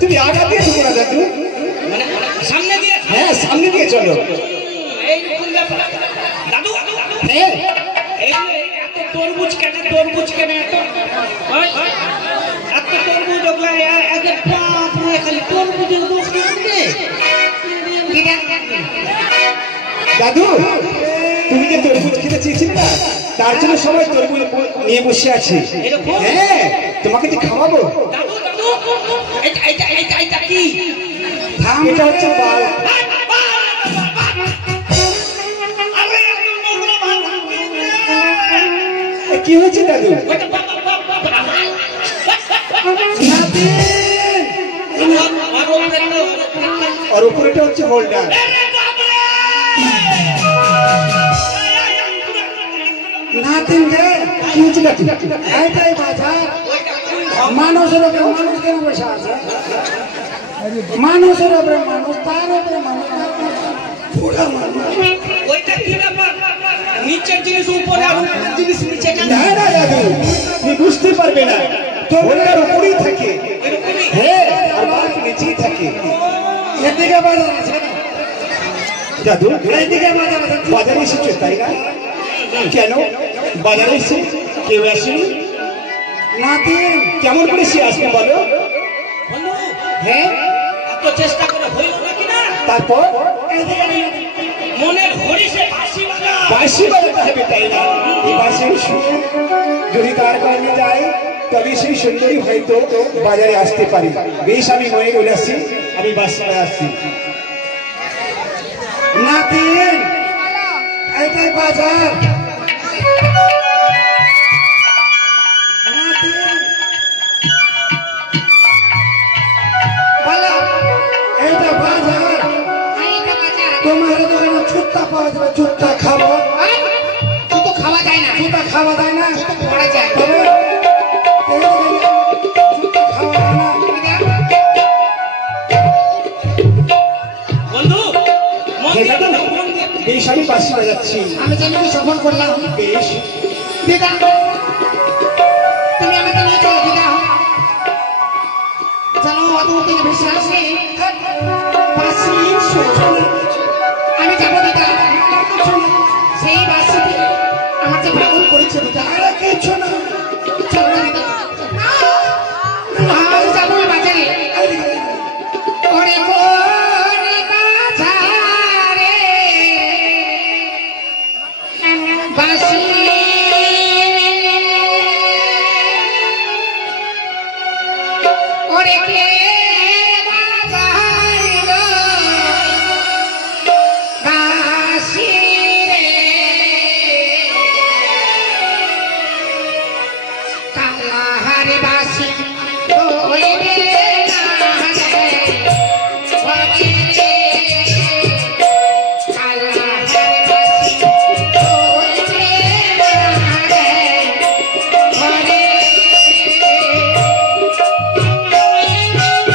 তুমি আগা দিয়ে ঢুকো না দাদু, মানে সামনে দিয়ে? হ্যাঁ সামনে দিয়ে চলো। এই কোন ব্যাপার দাদু? হ্যাঁ এই এত তরমুজ কেন, তরমুজ কেন এত? এত তরমুজ ওগুলা আগে বাপ রে, খালি তরমুজের দোকান আছে। দাদু তুমি যে তরমুজ খেতে চেয়েছিলে না, তার জন্য সবাই তরমুজ নিয়ে বসে আছে। হ্যাঁ তোমাকে যে খাওয়াবো। দাদু দাদু এটা কি? এটা হচ্ছে বাল। কি হয়েছে দাদু? আর উপরেটা হচ্ছে হোল্ডার। নাতিন রে, কি হয়েছে দাদু? এইটাই বাজার। মানুষের উপরে মানুষ কেন বসে আছে? মানুষের উপরে মানুষ, তার উপরে মানুষ, পুরা মানুষ। ওইটা কি ব্যাপার? নিচের জিনিস উপরে আর উপরের জিনিস নিচে কেন? না না দাদু তুমি বুঝতে পারবে না, হোল্ডার উপরেই থাকে। হ্যাঁ আর বাল্ব নিচেই থাকে। এদিকে বাজার আছে না? দাদু এইদিকে বাজার আছে। বাজারে এসেছো তাই না? কেন বাজারে এসে কেউ আসেনি? নাতিন কেমন করে সে আসবে বলো? বন্ধু হ্যাঁ এত চেষ্টা করে হইল নাকি না? তারপর মনের ঘড়ি সে বাঁশি বাজা। বাঁশি বাজাতে হবে তাই না? বাঁশির সুর যদি তার কারণে যায় তবে সেই সুন্দরী হয়তো বাজারে আসতে পারি। বেশ আমি নয় বলে আসছি, আমি বাসায় আসছি। নাতিন এইটাই বাজার। নাতিন বলো, এইটা বাজার। তোমার দোকানে ছুট্টা পাওয়া যাবে, ছুট্টা খাবো। জুতো খাওয়া যায় না, ছুট্টা খাওয়া যায় না, জুতো পরা যায়। তবে ছুট্টা খাওয়া যায় না। বন্ধু মন দিয়ে দাদু, দাও, মন দিয়ে। বেশ আমি বাসি বাজাচ্ছি। আমি যেমনি সফল করলাম, বেশ দিদা তুমি আমাকে নিয়ে চলো দিদা। জানো অদূর থেকে ভেসে আসে বাঁশির সুর। আমি যাবো দিদা, সেই বাঁশিটি আমার যে পাগল করেছে দিদা। আরে কিছু না, চলো না দিদা, আমি যাবো ওই বাজারে। ওরে কোন বাজারে বাঁশি ওরে কে বাজাইল বাঁশি রে, কালাহারে বাঁশি ওইরে না রে, ওরে রে, কালাহারে বাঁশি ওইরে না রে, ওরে রে।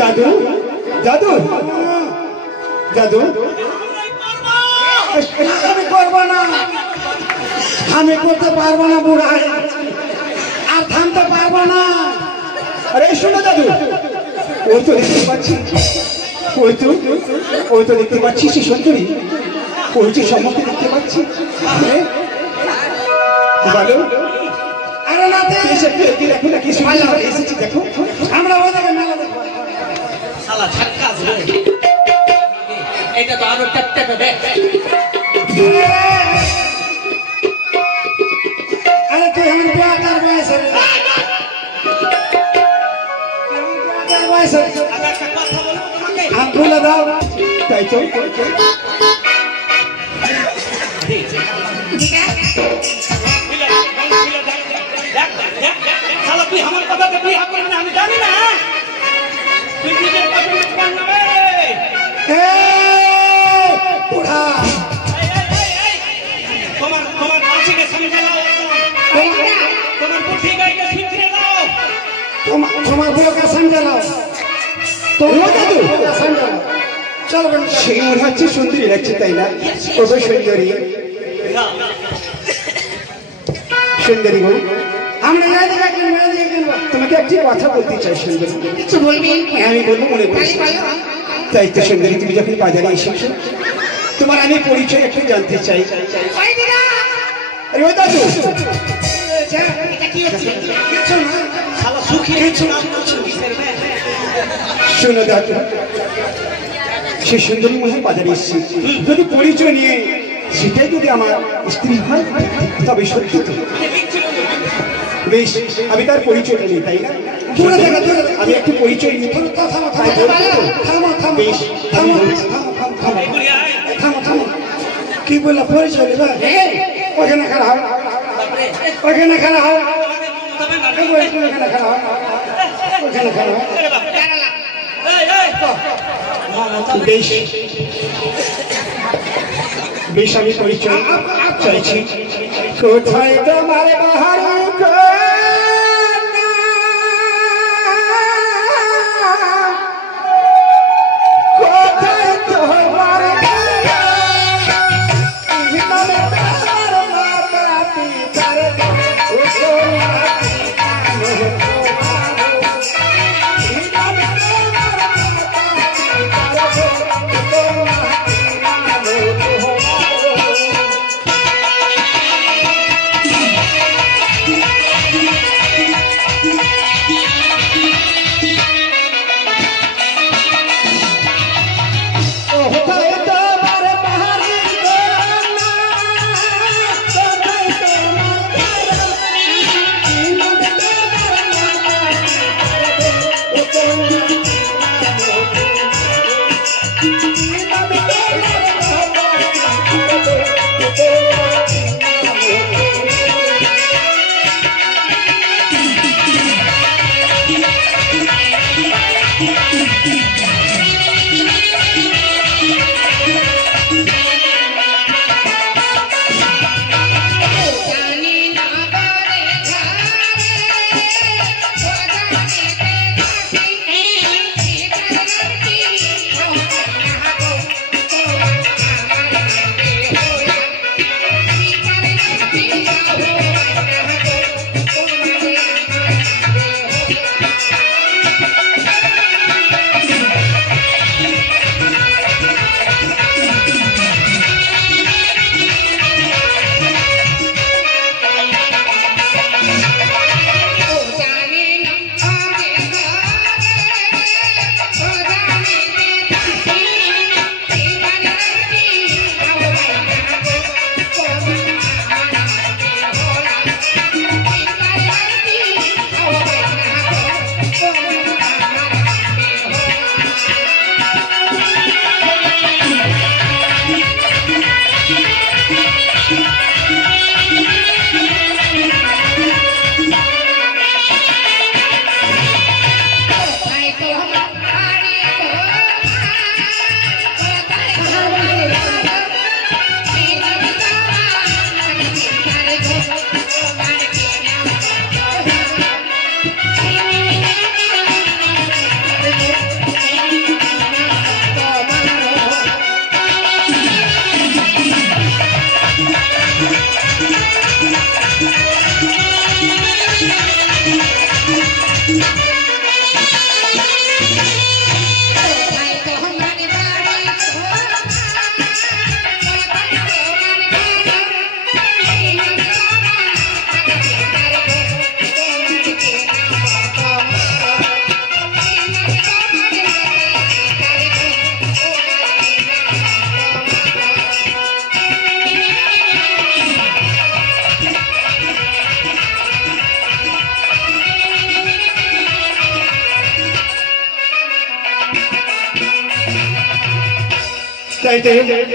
দাদু দাদু দাদু আমি করবো না, আমি করতে পারবো না বুড়া, আর থামতে পারবো না। আরে শোনো দাদু, ওই তো দেখতে পাচ্ছি, ওই তো দেখতে পাচ্ছি সে সুন্দরী, ওই যে সম্মুখে দেখতে পাচ্ছি। বলো আরে না দেখো না কি সুন্দর এসেছি, দেখো আমরা ওই জায়গায় মেলা দেখবো। শালা ধাক্কা আসবে এটা তো আরো টেপ টেপে দেখ আরে তুই আমার বিয়াটার বয়সে আমি একটা কথা বলবো তোমাকে হাত তুলে দাও। তাই তো শালা তুই আমার কথাতে বিয়ে করবি না আমি জানি না তুই নিজের কথা বল না রে বুড়া তোমার মাসিকে সমঝে নাও তোমার বুদ্ধি গাইকে শিখিয়ে দাও তোমার বউকে সমঝাও, তোমার দাদু সমঝাও। চল সেই মনে হচ্ছে সুন্দরী লাগছে, তাই না? কত সুন্দরী সুন্দরী গো, আমরা যাই দিকে কিনবো, এদিকে কিনবো। তোমাকে একটি কথা বলতে চাই সুন্দরী। কিছু বলবি আমি বলবো মনে করছি। তাই তো সুন্দরী, তুমি যখন বাজারে এসেছো তোমার আমি পরিচয় একটু জানতে চাই। ওই দিদা আরে ও দাদু, এটা কি হচ্ছে কিছু না, শালা সুখী কিছু নাম করছো কিসের মেয়ে শোনো দাদু, সে সুন্দরী মনে হয় বাজারে এসেছি, যদি পরিচয় নিয়ে সেটাই যদি আমার স্ত্রী হয় তবে সত্যি তো বেশ, আমি তার পরিচয়টা নিই, তাই না? দূরে থেকে, দূরে থেকে। আমি একটু পরিচয় নিই, থামো, থামো, তাই বলবো তো? থামো, থামো, বেশ, আমি থামো, বলছি। থামো, থামো, থামো। এগুলি আয় থামো, থামো। কি বললা পরিচয় নেবে? ওখানে খারাপ হয়, ওখানে খারাপ হয়, ওখানে খারাপ হয়, ওখানে খারাপ হয়। বেশ বেশ, আমি পরিচয় চাইছি। কোথায় তোমার বাহারি কোথায় তোমার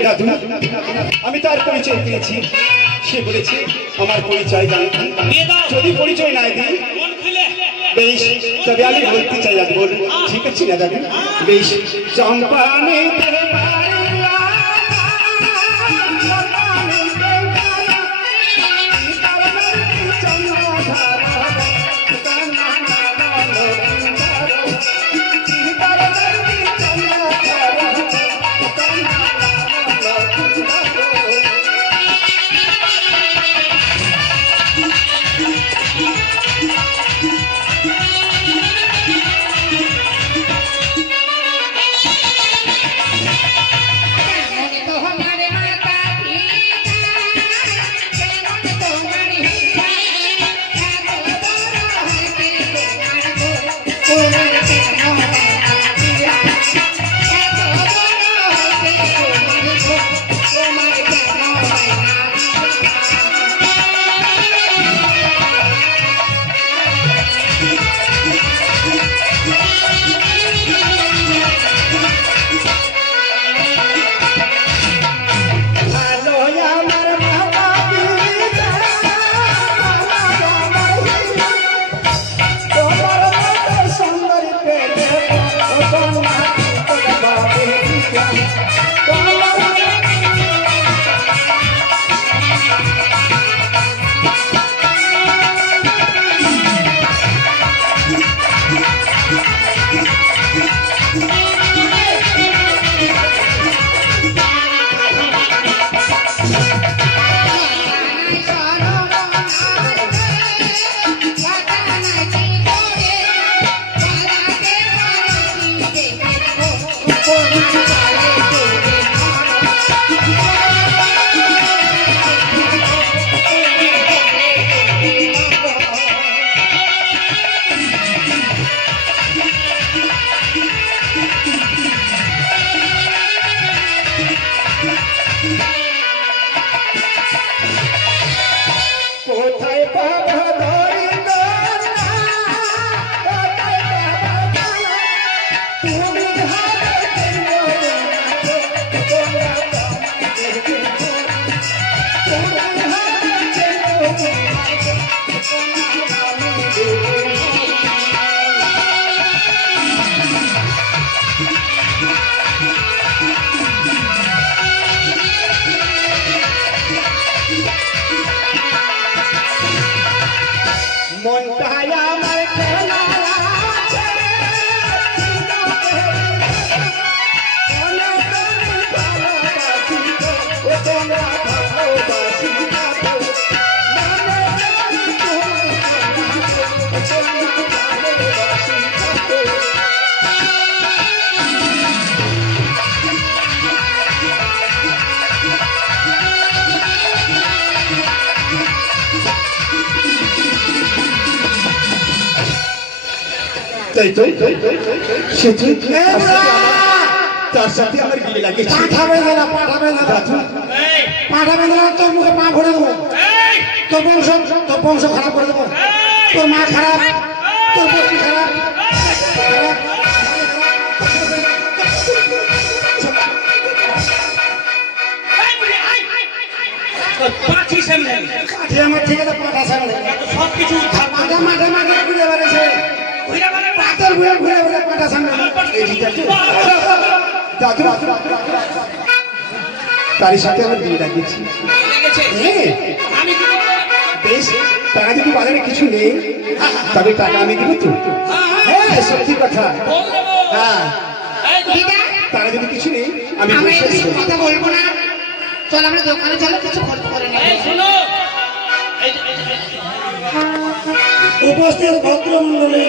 দাদু আমি তার পরিচয় পেয়েছি সে বলেছে আমার পরিচয় জানতে যদি পরিচয় না দিই বেশ তবে আমি বলতে চাই দাদু বল ঠিক আছে না দাদু বেশ চম্পা তার সাথে আমার বিয়ে লাগে পাঠাবে না তোর মুখে পা ভরে দেবো তোর বংশ খারাপ করে দেবো তোর মা খারাপ তোর বস্তি খারাপ আমার ঠিক আছে পাঠা সামনে সবকিছু মাঠে ঘুরে বেড়েছে পাথর ঘুরে পাঠা সামনে তার সাথে আমার বিয়ে লাগিয়েছি বেশ টাকা যদি বাজারে কিছু নেই তবে টাকা আমি দিব তো হ্যাঁ সত্যি কথা হ্যাঁ টাকা যদি কিছু নেই আমি কথা বলবো না চল আমরা দোকানে চলো কিছু খরচ করে নেই উপস্থিত ভদ্রমন্ডলী